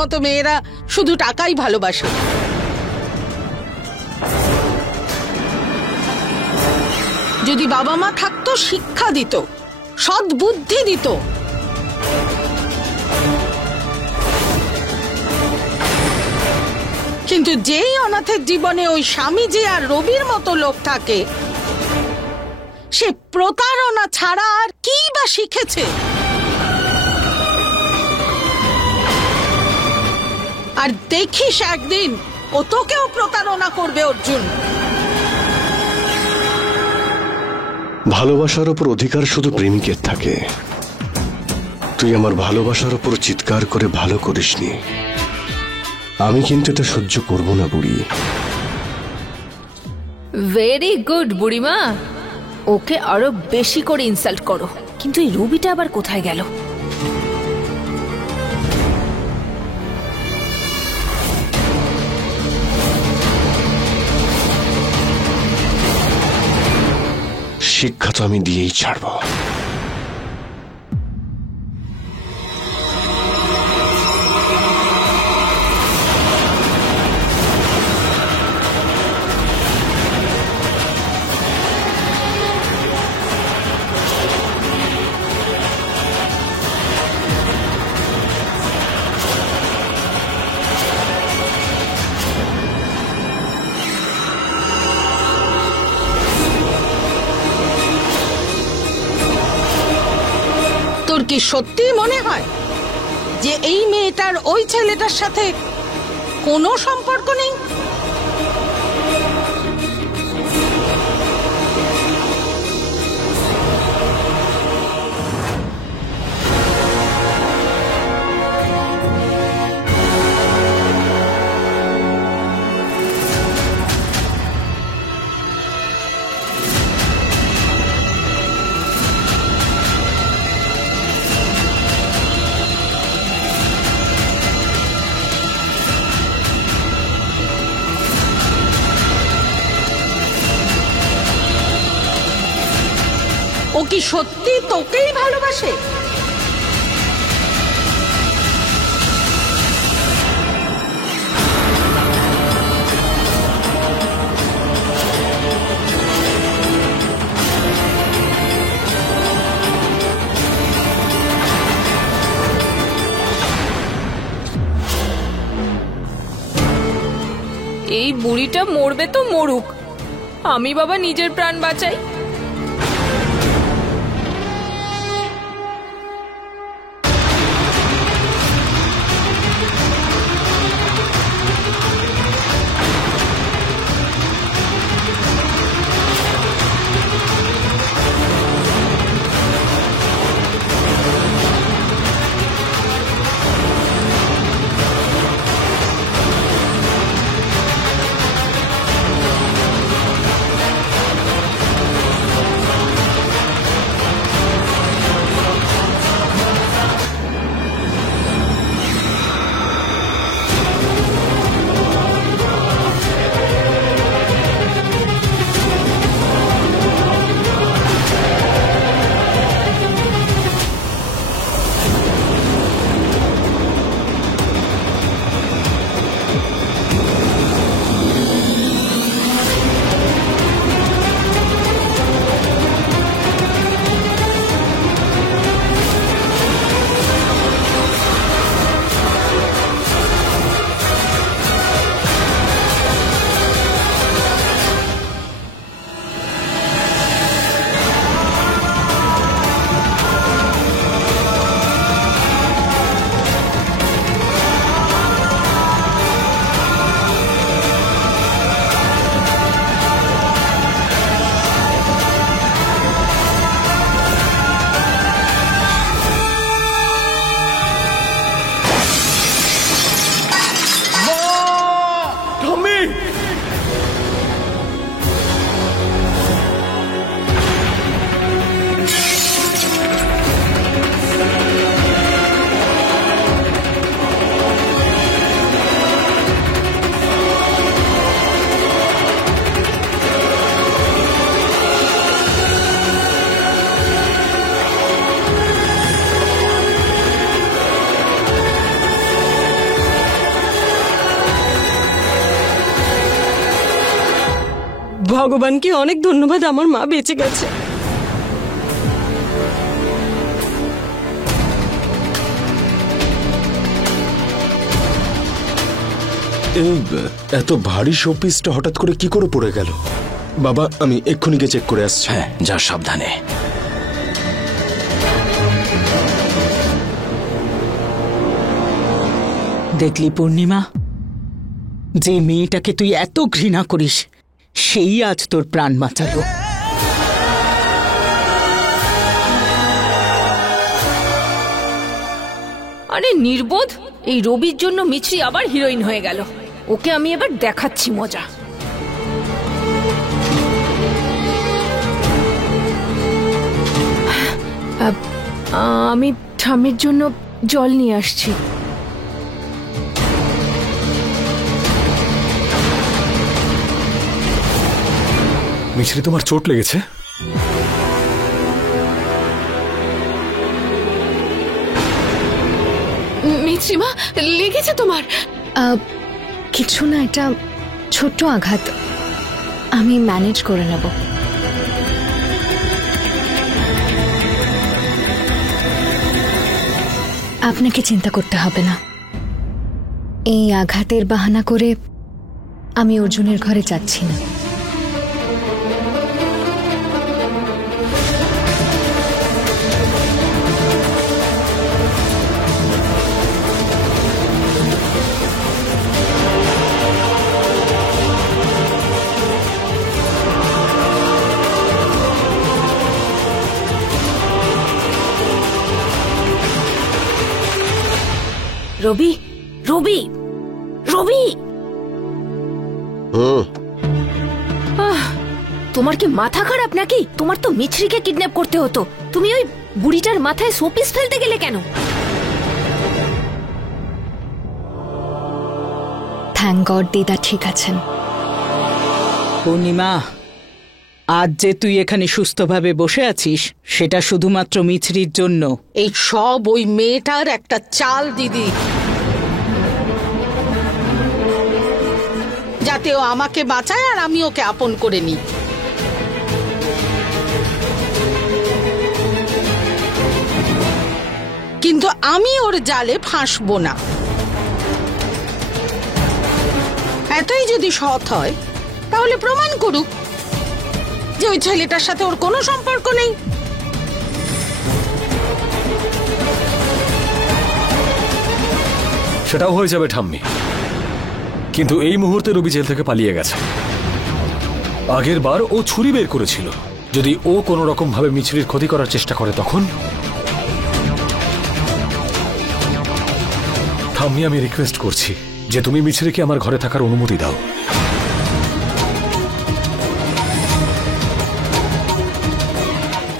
মতো মেয়েরা শুধু টাকাই ভালোবাসে। যদি বাবা মা থাকতো, শিক্ষা দিত, সৎ বুদ্ধি দিত, কিন্তু যেই অনাথের জীবনে ওই স্বামীজি আর রবির মতো লোক থাকে, সে প্রতারণা ছাড়া আর কি বা শিখেছে? আর দেখিস একদিন ও তোকেও প্রতারণা করবে অর্জুন। ভালোবাসার উপর অধিকার শুধু প্রেমিকের থাকে। তুই আমার ভালোবাসার উপর চিৎকার করে ভালো করিসনি, আমি কিন্তু এটা সহ্য করব না বুড়ি। ভেরি গুড বুড়িমা, ওকে আরো বেশি করে ইনসাল্ট করো। কিন্তু এই রবিটা আবার কোথায় গেল? শিক্ষা তো আমি দিয়েই ছাড়ব। তোর কি সত্যি মনে হয় যে এই মেয়েটার ওই ছেলেটার সাথে কোনো সম্পর্ক নেই? ও কি সত্যি তোকেই ভালোবাসে? এই বুড়িটা মরবে তো মরুক, আমি বাবা নিজের প্রাণ বাঁচাই। ভগবানকে অনেক ধন্যবাদ, আমার মা বেঁচে গেছে। এই এত ভারী শোপিসটা হঠাৎ করে কি করে পড়ে গেল? বাবা, আমি এক্ষুনি গিয়ে চেক করে আসছি। হ্যাঁ, যা, সাবধানে। দেখলি পূর্ণিমা, যে মেয়েটাকে তুই এত ঘৃণা করিস সেই আজ তোর প্রাণ বাঁচালো। আরে নির্বোধ, এই রবির জন্য মিছরি আবার হিরোইন হয়ে গেল। ওকে আমি এবার দেখাচ্ছি মজা। আমি ঠাম্মির জন্য জল নিয়ে আসছি। মিছরি, তোমার চোট লেগেছে? মিছরিমা, লেগেছে তোমার? কিছু না, এটা ছোট্ট আঘাত, আমি ম্যানেজ করে নেব। আপনাকে চিন্তা করতে হবে না। এই আঘাতের বাহানা করে আমি অর্জুনের ঘরে যাচ্ছি না। রবি, রবি, রবি, তোমার কি মাথা খারাপ নাকি? তোমার তো মিছরিকে কিডন্যাপ করতে হতো, তুমি ওই বুড়িটার মাথায় শোপিস ফেলতে গেলে কেন? থ্যাংক গড দিদা ঠিক আছেন। পূর্ণিমা, আজ যে তুই এখানে সুস্থভাবে বসে আছিস সেটা শুধুমাত্র মিছরির জন্য। এই সব ওই মেয়েটার একটা চাল দিদি, যাতে ও আমাকে বাঁচায় আর আমি ওকে আপন করে নিই। কিন্তু আমি ওর জালে ফাঁসবো না। এতই যদি সৎ হয় তাহলে প্রমাণ করুক যে ওই ছেলেটার সাথে ওর কোনো সম্পর্ক নেই। সেটাও হয়ে যাবে ঠাম্মি, কিন্তু এই মুহূর্তে রবি জেল থেকে পালিয়ে গেছে। আগের বার ও ছুরি বের করেছিল। যদি ও কোনো রকম ভাবে মিছরির ক্ষতি করার চেষ্টা করে তখন? ঠাম্মি, আমি রিকোয়েস্ট করছি যে তুমি মিছরিকে আমার ঘরে থাকার অনুমতি দাও।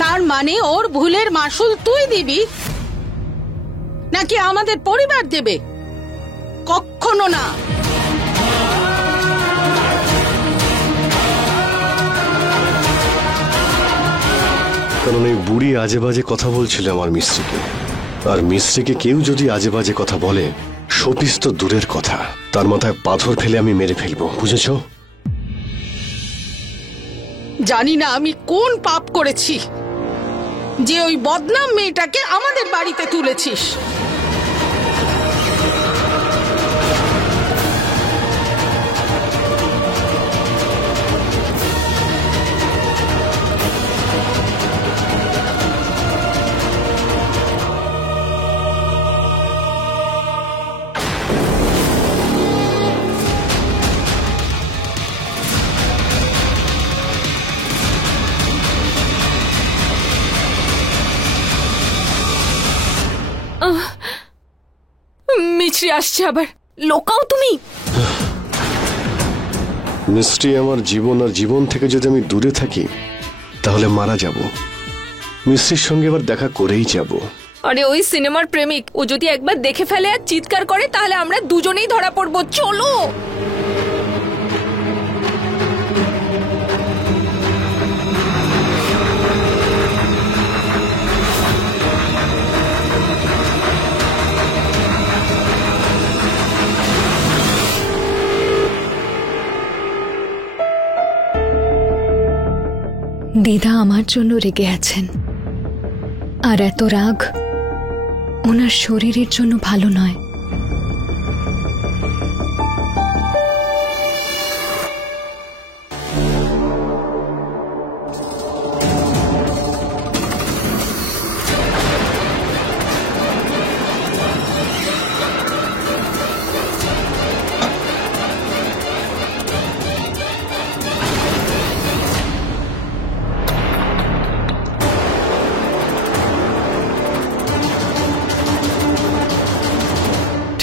তার মানে ওর ভুলের মাসুল তুই দিবি নাকি আমাদের পরিবার দেবে? কখনো না। কারণ এই বুড়ি আজে বাজে কথা বলছিল আমার মিস্ত্রিকে, আর মিস্ত্রিকে কেউ যদি আজে বাজে কথা বলে, শোপিস তো দূরের কথা, তার মাথায় পাথর ফেলে আমি মেরে ফেলবো, বুঝেছ? জানি না আমি কোন পাপ করেছি যে ওই বদনাম মেয়েটাকে আমাদের বাড়িতে তুলেছিস। মিছরি আসছে আবার, লোকাও তুমি। মিস্ত্রি আমার জীবন, আর জীবন থেকে যদি আমি দূরে থাকি তাহলে মারা যাব। মিস্ত্রির সঙ্গে এবার দেখা করেই যাব। আরে ওই সিনেমার প্রেমিক, ও যদি একবার দেখে ফেলে আর চিৎকার করে তাহলে আমরা দুজনেই ধরা পড়বো। চলো। দিদা আমার জন্য রেগে আছেন, আর এত রাগ ওনার শরীরের জন্য ভালো নয়।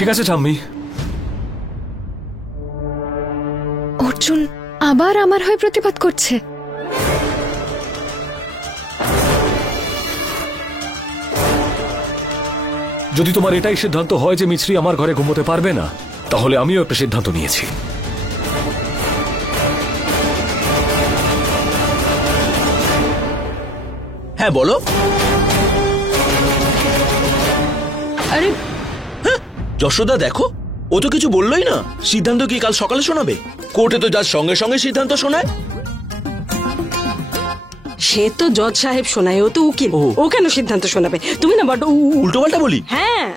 ঠিক আছে ঠাম্মি। অর্জুন আবার আমার হয়ে প্রতিবাদ করছে। যদি তোমার এটাই সিদ্ধান্ত হয় যে মিছরি আমার ঘরে ঘুমোতে পারবে না, তাহলে আমিও একটা সিদ্ধান্ত নিয়েছি। হ্যাঁ বলো। আরে যশোদা দেখো, ও তো কিছু বললোই না। সিদ্ধান্ত কি কাল সকালে শোনাবে? কোর্টে তো যার সঙ্গে সঙ্গে সিদ্ধান্ত শোনায়। সে তো জজ সাহেব শোনায়, ও তো উকিল, ও। ও কেন সিদ্ধান্ত শোনাবে? তুমি না বড় উল্টো পাল্টা বলি। হ্যাঁ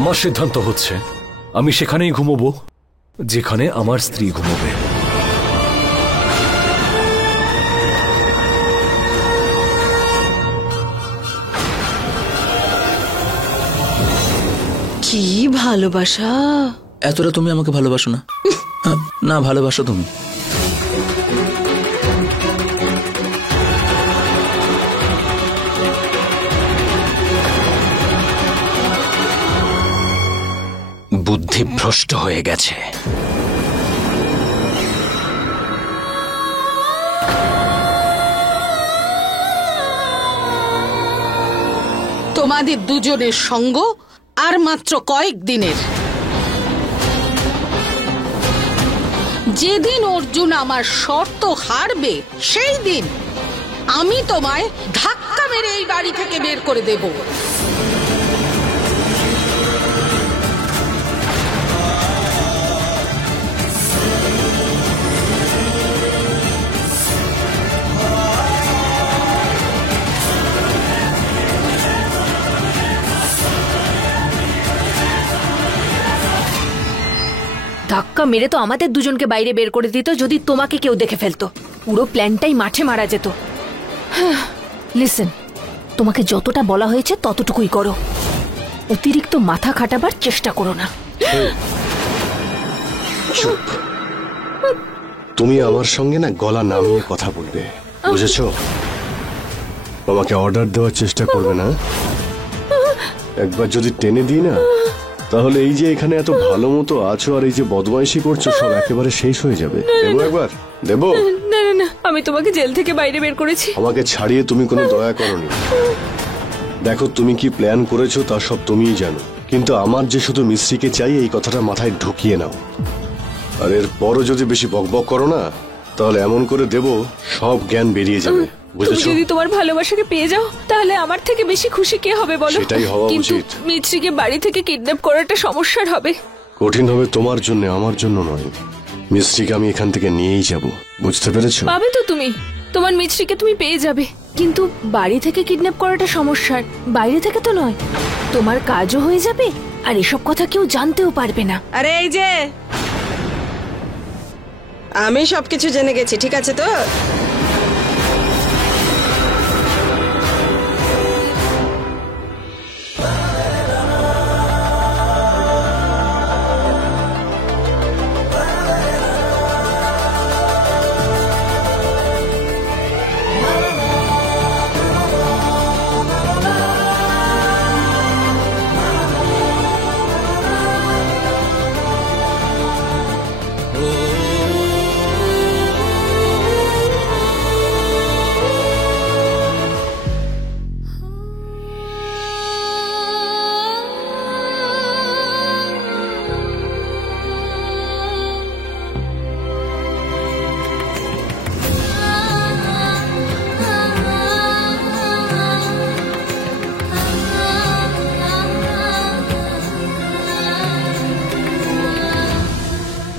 আমার সিদ্ধান্ত হচ্ছে আমি সেখানেই ঘুমোবো যেখানে আমার স্ত্রী ঘুমোবে। কি ভালোবাসা! এতটা তুমি আমাকে ভালোবাসো না? না ভালোবাসো তুমি। বুদ্ধি ভ্রষ্ট হয়ে গেছে। তোমাদের দুজনের সঙ্গ আর মাত্র কয়েক দিনের। যেদিন অর্জুন আমার শর্ত হারবে সেই দিন আমি তোমায় ধাক্কা মেরে এই বাড়ি থেকে বের করে দেব। ধাক্কা মেরে তো আমাদের দুজনকে বাইরে বের করে দিত যদি তোমাকে কেউ দেখে ফেলতো। পুরো প্ল্যানটাই মাঠে মারা যেত। লিসেন, তোমাকে যতটা বলা হয়েছে ততটুকুই করো, অতিরিক্ত মাথা খাটাবার চেষ্টা করো না। চুপ। তুমি আমার সঙ্গে না গলা নামিয়ে কথা বলবে, বুঝেছো? আমাকে অর্ডার দেওয়ার চেষ্টা করবে না। একবার যদি টেনে দিই না, তাহলে এই যে এখানে এত ভালো মতো আছো আর এই যে বদমাইশি করছো সব একেবারে শেষ হয়ে যাবে। দেবো একবার? দেবো? না না না, আমি তোমাকে জেল থেকে বাইরে বের করেছি। আমাকে ছাড়িয়ে তুমি কোনো দয়া করনি। দেখো তুমি কি প্ল্যান করেছো তা সব তুমিই জানো, কিন্তু আমার যে শুধু মিস্ত্রিকে চাই এই কথাটা মাথায় ঢুকিয়ে নাও। আর এর পরও যদি বেশি বকবক করো না, তাহলে এমন করে দেব সব জ্ঞান বেরিয়ে যাবে, তুমি বুঝেছো? যদি তোমার ভালোবাসাকে পেয়ে যাও তাহলে আমার থেকে বেশি খুশি কে হবে বলো? সেটাই হওয়া কিন্তু উচিত। মিছরিকে বাড়ি থেকে কিডন্যাপ করাটা সমস্যার হবে। কঠিন হবে তোমার জন্য, আমার জন্য নয়। মিস্ত্রিকে আমি এখান থেকে নিয়েই যাব, বুঝতে পেরেছো? পাবে তো তুমি, তোমার মিছরিকে তুমি পেয়ে যাবে, কিন্তু বাড়ি থেকে কিডন্যাপ করাটা সমস্যার, বাইরে থেকে তো নয়। তোমার কাজও হয়ে যাবে আর এসব কথা কেউ জানতেও পারবে না। আরে এই যে আমি সবকিছু জেনে গেছি, ঠিক আছে তো?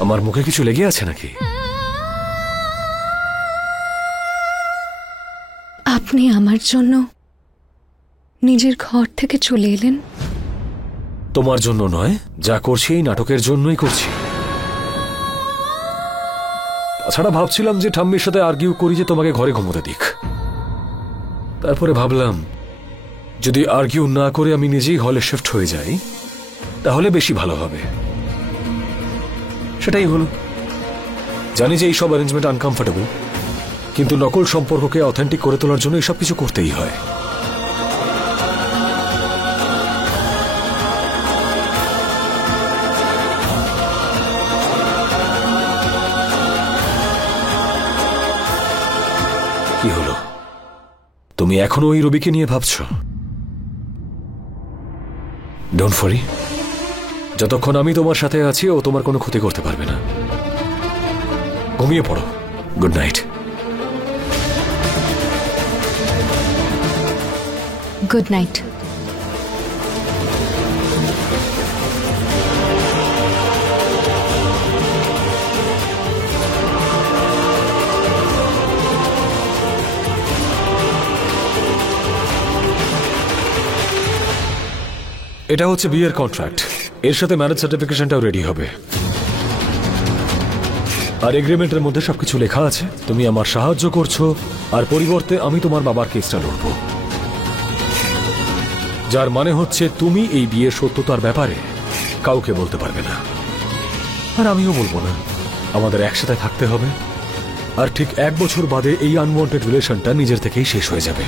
আমার মুখে কিছু লেগে আছে নাকি? আপনি আমার জন্য নিজের ঘর থেকে চলে এলেন। তোমার জন্য নয়, যা করছি এই নাটকের জন্যই করছি। তাছাড়া ভাবছিলাম যে ঠাম্মির সাথে আর্গিউ করি যে তোমাকে ঘরে ঘুমোতে দিক। তারপরে ভাবলাম যদি আর্গিউ না করে আমি নিজেই হলে শিফট হয়ে যাই তাহলে বেশি ভালো হবে। সেটাই হলো। জানি যে এইসব অ্যারেঞ্জমেন্ট আনকমফোর্টেবল, কিন্তু নকল সম্পর্ককে অথেন্টিক করে তোলার জন্য এসব কিছু করতেই হয়। কি হলো, তুমি এখনো ওই রবিকে নিয়ে ভাবছো? ডোন্ট ওয়ারি, যতক্ষণ আমি তোমার সাথে আছি ও তোমার কোনো ক্ষতি করতে পারবে না। ঘুমিয়ে পড়ো। Good night. Good night. এটা হচ্ছে বিয়ের কন্ট্রাক্ট, এর সাথে ম্যারেজ সার্টিফিকেশনটাও রেডি হবে। আর এগ্রিমেন্টের মধ্যে সবকিছু লেখা আছে তুমি আমার সাহায্য করছো আর পরিবর্তে আমি তোমার বাবার কেসটা লড়ব, যার মানে হচ্ছে তুমি এই বিয়ের সত্যতার ব্যাপারে কাউকে বলতে পারবে না, আর আমিও বলবো না। আমাদের একসাথে থাকতে হবে, আর ঠিক 1 বছর বাদে এই আনওয়ান্টেড রিলেশনটা নিজের থেকেই শেষ হয়ে যাবে।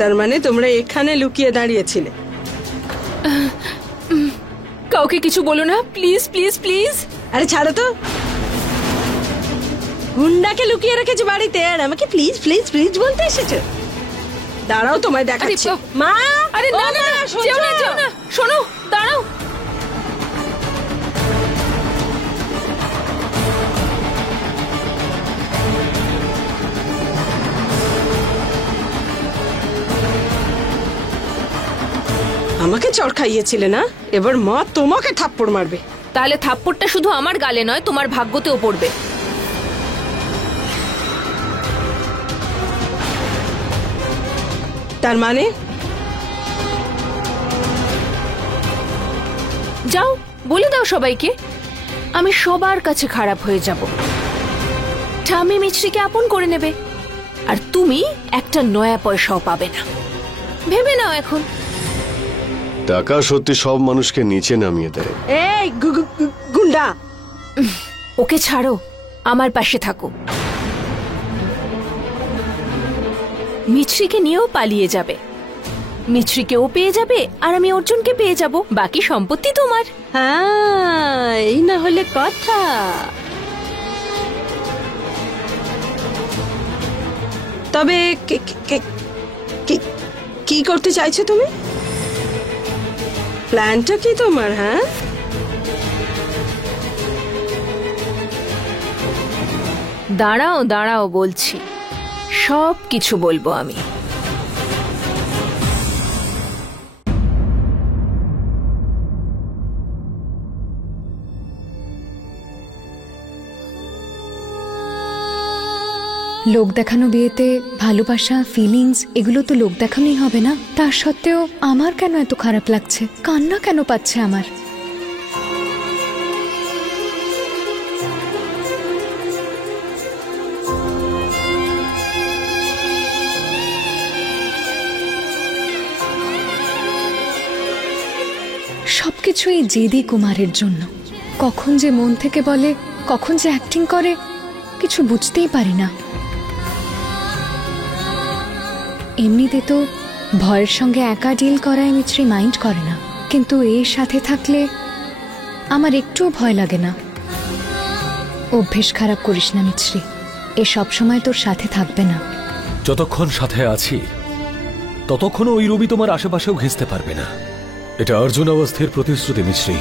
তার মানে তোমরা এখানে লুকিয়ে দাঁড়িয়েছিলে? কাউকে কিছু বলো না, প্লিজ প্লিজ প্লিজ। আরে ছাড়ো তো, গুন্ডাকে লুকিয়ে রেখেছি বাড়িতে আর আমাকে প্লিজ প্লিজ প্লিজ বলতে এসেছো? দাঁড়াও, তোমায় দেখাচ্ছি। মা, আরে না না, যেও না যেও না, শোনো, দাঁড়াও। আমাকে চড় খাইয়েছিলে না, এবার মা তোমাকে থাপ্পড় মারবে। তাহলে থাপ্পড়টা শুধু আমার গালে নয়, তোমার ভাগ্যতেও পড়বে। তার মানে যাও, বলে দাও সবাইকে আমি সবার কাছে খারাপ হয়ে যাব। ঠামি মিছরিকে আপন করে নেবে, আর তুমি একটা নয়া পয়সাও পাবে না। ভেবে নাও এখন। টাকা সত্যি সব মানুষকে নিচে নামিয়ে দেয়। এই গুন্ডা, ওকে ছাড়ো, আমার পাশে থাকো। মিছরিকে নিয়েও পালিয়ে যাবে, মিছরিকেও পেয়ে যাবে, আর আমি অর্জুনকে পেয়ে যাব। বাকি সম্পত্তি তোমার। হ্যাঁ, এই না হলে কথা। তবে কি করতে চাইছো তুমি? প্ল্যানটা কি তোমার? হ্যাঁ, দাঁড়াও দাঁড়াও, বলছি, সব কিছু বলবো আমি। লোক দেখানো বিয়েতে ভালোবাসা, ফিলিংস, এগুলো তো লোক দেখানোই হবে না। তা সত্ত্বেও আমার কেন এত খারাপ লাগছে? কান্না কেন পাচ্ছে আমার? সবকিছু এই জেদি কুমারের জন্য। কখন যে মন থেকে বলে কখন যে অ্যাক্টিং করে কিছু বুঝতেই পারি না। এমনিতে তো ভয়ের সঙ্গে একা ডিল করায় মিত্রি মাইন্ড করে না, কিন্তু এর সাথে থাকলে আমার একটুও ভয় লাগে না। অভ্যেস খারাপ করিস না মিত্রি, এ সব সময় তোর সাথে থাকবে না। যতক্ষণ সাথে আছি ততক্ষণ ওই রবি তোমার আশেপাশেও ঘেঁচতে পারবে না। এটা অর্জুন অবস্থির প্রতিশ্রুতি মিশ্রী।